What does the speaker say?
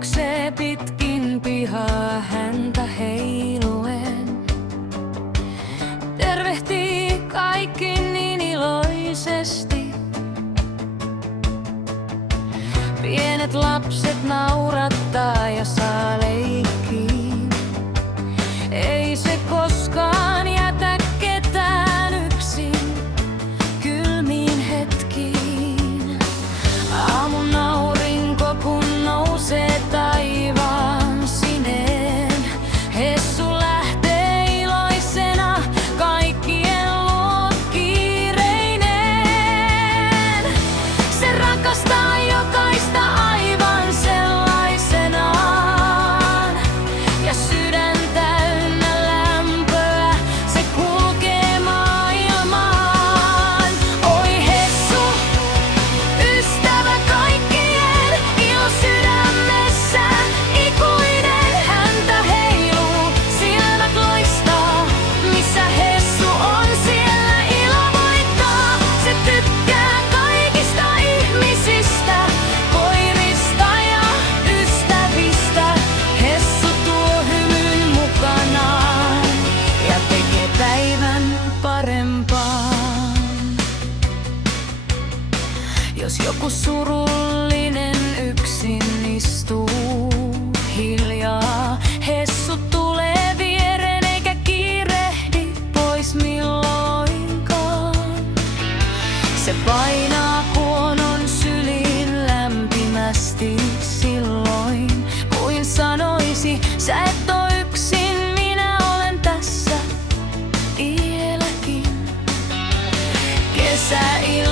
juoksee pitkin pihaa häntä heiluen. Tervehtii kaikki niin iloisesti. Pienet lapset naurattaa ja saa leikkiin. Ei se koskaan jätä ketään yksin kylmiin hetkiin. Aamun aurinko kun nousee taivaan sineen, Hessu lähtee iloisena kaikkien luo kiireineen. Se rakastaa jokaista aivan sellaisenaan, ja sydän täynnä lämpöä se kulkee maailmaan. Oi Hessu, ystävä kaikkien, ilo sydämessään ikuinen. Häntä heiluu, silmät loistaa, missä Hessu on, siellä ilo voittaa. Se tykkää kaikista ihmisistä, koirista ja ystävistä. Hessu tuo hymyn mukanaan ja tekee päivän parempaan. Jos joku surullinen yksin istuu hiljaa, Hessu tulee viereen eikä kiirehdi pois milloinkaan. Se painaa kuonon syliin lämpimästi silloin, kuin sanoisi: sä et oo yksin, minä olen tässä vieläkin. Kesäilta